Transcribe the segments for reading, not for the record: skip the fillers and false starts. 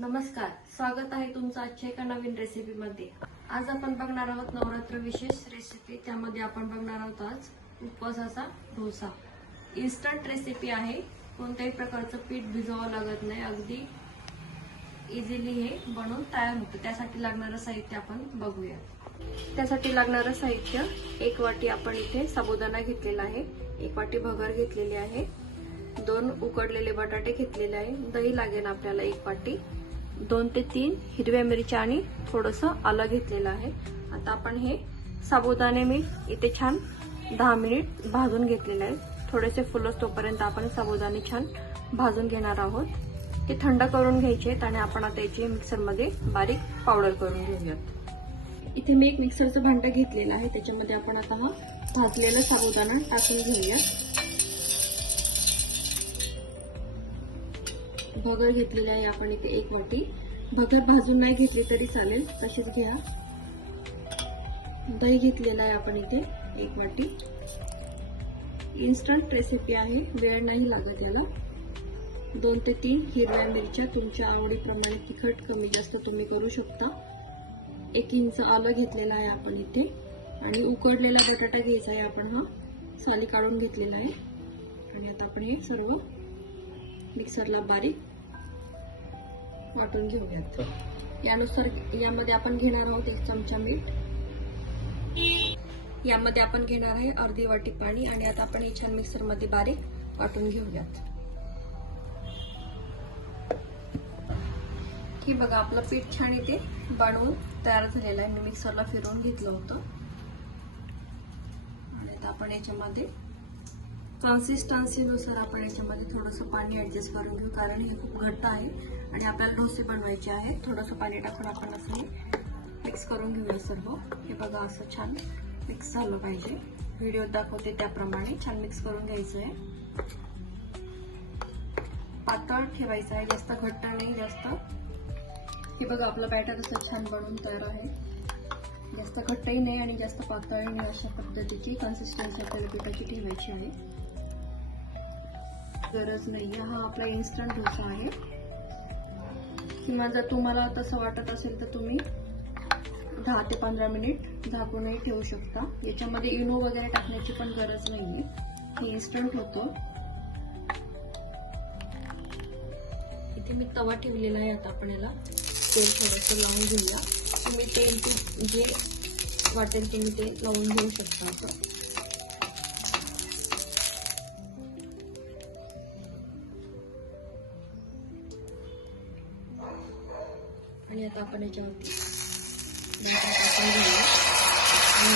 नमस्कार, स्वागत आहे तुमचं आजच्या एका नवीन रेसिपी मध्ये। आज आपण बघणार आहोत नवरात्र विशेष रेसिपी। त्यामध्ये आपण बघणार आहोत आज उपवासाचा डोसा। इन्स्टंट रेसिपी आहे, कोणत्याही प्रकारचं पीठ भिजवावं लागत नाही, अगदी इझिली हे बनवून तयार होतं। त्यासाठी लागणारं साहित्य आपण बघूया। त्यासाठी लागणारं साहित्य, 1 वाटी आपण इथे साबुदाणा घेतलेला आहे, 1 वाटी भगर घेतलेली आहे, 2 उकडलेले बटाटे घेतलेले आहे, दही लागेल आपल्याला 1 वाटी, 2 ते 3 हिरव्या मिरच्या आणि थोडंसं आलं घेतलेलं आहे। आता आपण हे साबुदाणे मी इथे छान 10 मिनिट भाजून घेतलेले आहे। थोडेसे फुलस तोपर्यंत आपण साबुदाणे छान भाजून घेणार आहोत। ते थंड करून घ्यायचे आणि आपण आता याची मिक्सरमध्ये बारीक पावडर करून घेऊयात। इथे मी एक मिक्सरचं भांडं घेतलेलं आहे, त्याच्यामध्ये आपण आता हा भाजलेला साबुदाणा टाकून घेऊया। भगर घेतलेली आहे आपण इथे 1 वाटी। भगर भाजून नाही घेतली तरी चालेल, तशीच घ्या। दही घेतलेला आहे आपण इथे 1 वाटी। इन्स्टंट रेसिपी आहे, वेळ नाही लागत याला। 2 ते 3 हिरव्या मिरच्या, तुमच्या आवडीप्रमाणे तिखट कमी जास्त तुम्ही करू शकता। 1 इंच आलं घेतलेलं आहे आपण इथे आणि उकडलेला बटाटा घ्यायचा आहे आपण, हा साली काढून घेतलेला आहे। आणि आता आपण हे सर्व मिक्सरला बारीक वाटून घेऊयात। यानुसार यामध्ये आपण घेणार आहोत 1 चमचा मीठ, यामध्ये आपण घेणार आहे अर्धी वाटी पाणी आणि आता आपण हे छान मिक्सर मध्ये बारीक वाटून घेऊयात। ही बघा, आपलं पीठ छान इथे बनवून तयार झालेलं आहे। मी मिक्सरला फिरवून घेतलं होतं आणि आता आपण याच्यामध्ये कन्सिस्टन्सीनुसार आपण याच्यामध्ये थोडंसं पाणी ऍडजस्ट करून घेऊ, कारण हे खूप घट्ट आहे आणि आपल्याला डोसे बनवायचे आहेत। थोडंसं पाणी टाकून आपण असं मिक्स करून घेऊया सर्व। हे बघा, असं छान मिक्स झालं पाहिजे। व्हिडिओ दाखवते त्याप्रमाणे छान मिक्स करून घ्यायचं आहे। पातळ ठेवायचं आहे, जास्त घट्ट नाही जास्त। हे बघा, आपलं बॅटर असं छान बनवून तयार आहे। जास्त घट्टही नाही आणि जास्त पातळही नाही, अशा पद्धतीची कन्सिस्टन्सी आपल्याला पिठाची ठेवायची आहे। गरज नाही, हा आपला इन्स्टंट डोसा आहे। किंवा जर तुम्हाला तसं वाटत असेल तर तुम्ही 10 ते 15 मिनिट झाकूनही ठेवू शकता। याच्यामध्ये इनो वगैरे टाकण्याची पण गरज नाहीये, हे इन्स्टंट होतं। इथे मी तवा ठेवलेला आहे, आता आपण याला तेल थोडंसं लावून घेऊया। तुम्ही तेल जे वाटेल तुम्ही ते लावून घेऊ शकता आता। आणि आता आपण याच्यावरती टाकून घेऊया आणि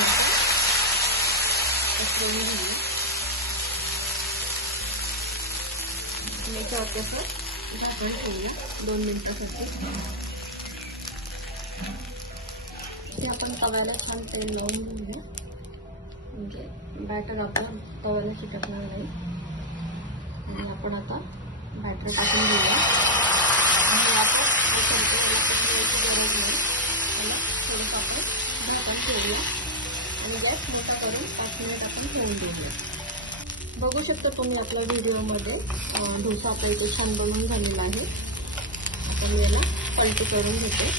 पसरवून घेऊया। याच्यावरती असं झाकण ठेवूया 2 मिनिटासाठी। ते आपण तव्याला छान तेल लावून घेऊया, म्हणजे बॅटर आपलं तव्याला चिटकणार नाही। आणि आपण आता बॅटर टाकून घेऊया आणि आपण गरज नाही, त्याला थोडंसं आपण झाकण ठेवूया आणि गॅस मोठा करून 5 मिनिट आपण ठेवून देऊया। बघू शकता तुम्ही आपल्या व्हिडिओमध्ये डोसा आपला इथे छान बनवून झालेला आहे। आता मी याला पलटी करून घेते।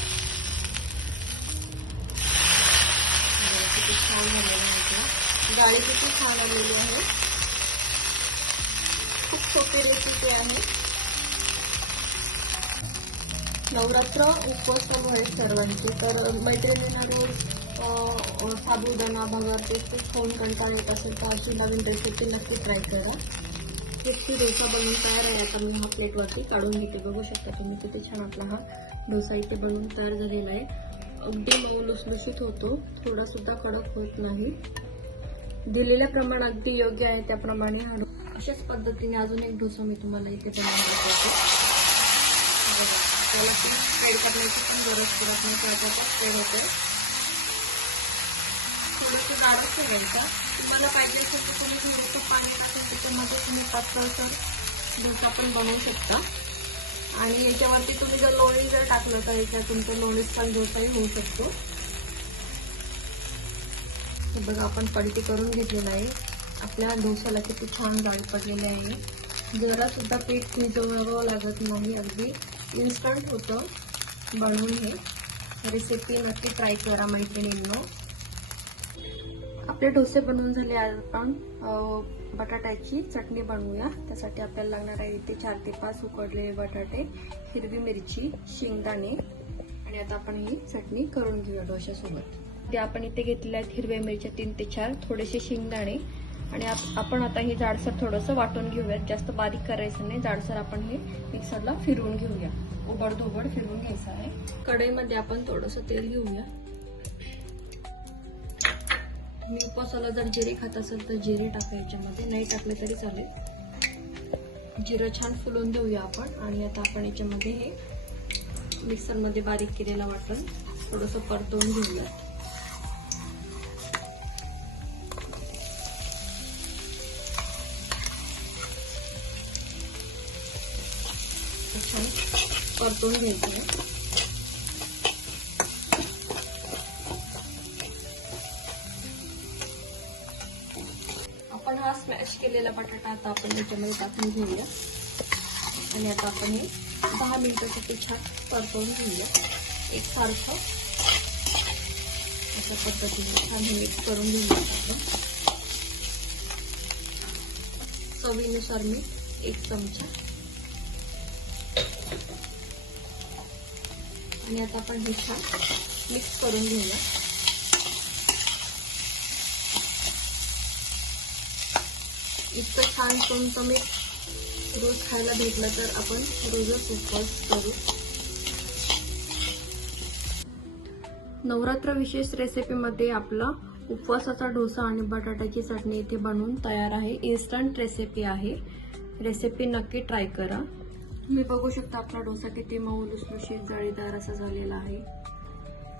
किती छान झालेला आहे, जाळी किती छान आलेली आहे। खूप सोपी रेसिपी आहे। नवरात्र उपवास चालू आहे सर्वांचे, तर मैत्रिणींना रोज साबुदाणा भगर तेच खाऊन कंटाळा येत असेल तर अशी नवीन रेसिपी नक्की ट्राय करा। किती डोसा बनवून तयार आहे। आता मी हा प्लेटवरती काढून घेते। बघू शकता तुम्ही किती छान आपला हा डोसा इथे बनवून तयार झालेला आहे। अगदी मऊ लुसलुशीत होतो, थोडा सुद्धा कडक होत नाही। दिलेल्या प्रमाण अगदी योग्य आहे, त्याप्रमाणे हा अशाच पद्धतीने अजून एक डोसा मी तुम्हाला इथे बनवून दाखवते। त्याला तुम्ही स्प्रेड करण्याची पण गरज पडत नाही, त्याचा स्प्रेड होते। थोडंसं गारच ठेवायचा। तुम्हाला पाहिजे असेल तर तुम्ही थोडंसं पाणी टाकून त्याच्यामध्ये तुम्ही पातळसर डोसा पण बनवू शकता। आणि याच्यावरती तुम्ही जर लोणी जर टाकलं तर याच्यात तुमचं लोणीचा डोसाही होऊ शकतो। हे बघा, आपण पलटी करून घेतलेला आहे। आपल्या डोसाला किती छान जाळी पडलेली आहे। जरा सुद्धा पीठ भिजवावं लागत नाही, अगदी इन्स्टंट होतं बनवून हे रेसिपी नक्की ट्राय करा मैत्रिणींनो. आपले डोसे बनवून झाले. आज आपण बटाट्याची चटणी बनवूया. त्यासाठी आपल्याला लागणार आहे इथे 4 ते 5 उकडलेले बटाटे, हिरवी मिरची, शेंगदाणे आणि आता आपण ही चटणी करून घेऊया डोश्यासोबत. ते आपण इथे घेतलेल्या आहेत हिरव्या मिरच्या 3 ते 4, थोडेसे शेंगदाणे आणि आपण आता हे जाडसर थोडंसं वाटून घेऊयात. जास्त बारीक करायचं नाही, जाडसर आपण हे मिक्सरला फिरवून घेऊया. उबडधोबड फिरवून घ्यायचं आहे. कढईमध्ये आपण थोडंसं तेल घेऊया. तुम्ही उपवासाला जर जिरे खात असेल तर जिरे टाका याच्यामध्ये, नाही टाकले तरी चालेल. जिरं छान फुलवून देऊया आपण आणि आता आपण याच्यामध्ये हे मिक्सरमध्ये बारीक केलेलं वाटण थोडंसं परतवून घेऊया. छान परतवून घ्यायचं. आपण हा स्मॅश केलेला बटाटा आता आपण याच्यामध्ये टाकून घेऊया आणि आता आपण हे 10 मिनिटासाठी छान परतवून घेऊया. एकसारखं अशा पद्धतीने छान हे मिक्स करून घेऊया. आपण चवीनुसार मीठ 1 चमचा आणि आता आपण हे छान मिक्स करून घेऊया. इतकं छान चमचमीत रोज खायला भेटलं तर आपण रोजच उपवास करू. नवरात्र विशेष रेसिपीमध्ये आपला उपवासाचा डोसा आणि बटाट्याची चटणी इथे बनवून तयार आहे. इन्स्टंट रेसिपी आहे. रेसिपी नक्की ट्राय करा. तुम्ही बघू शकता आपला डोसा किती मऊ लुसलुशीत जाळीदार असा झालेला आहे.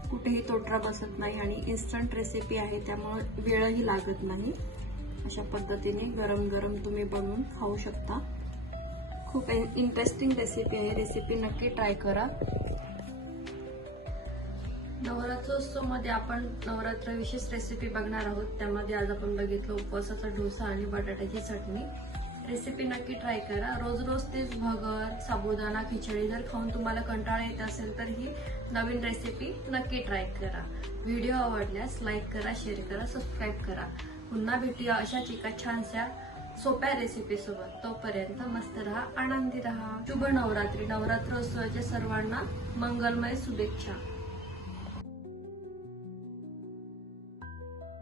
कुठेही तोटरा बसत नाही आणि इन्स्टंट रेसिपी आहे त्यामुळे वेळही लागत नाही. अशा पद्धतीने गरम गरम तुम्ही बनवून खाऊ शकता. खूप इंटरेस्टिंग रेसिपी आहे. रेसिपी नक्की ट्राय करा. नवरात्रोत्सवमध्ये आपण नवरात्र विशेष रेसिपी बघणार आहोत. त्यामध्ये आज आपण बघितलं उपवासाचा डोसा आणि बटाट्याची चटणी. रेसिपी नक्की ट्राय करा. रोज रोज तेच भगर, साबुदाणा, खिचडी जर खाऊन तुम्हाला कंटाळा येत असेल तर ही नवीन रेसिपी नक्की ट्राय करा. व्हिडिओ आवडल्यास लाईक करा, शेअर करा, सबस्क्राईब करा. पुन्हा भेटूया अशाच एका छानशा सोप्या रेसिपी सोबत. तोपर्यंत मस्त राहा, आनंदी राहा. शुभ नवरात्री. नवरात्रोत्सवाच्या सर्वांना मंगलमय शुभेच्छा.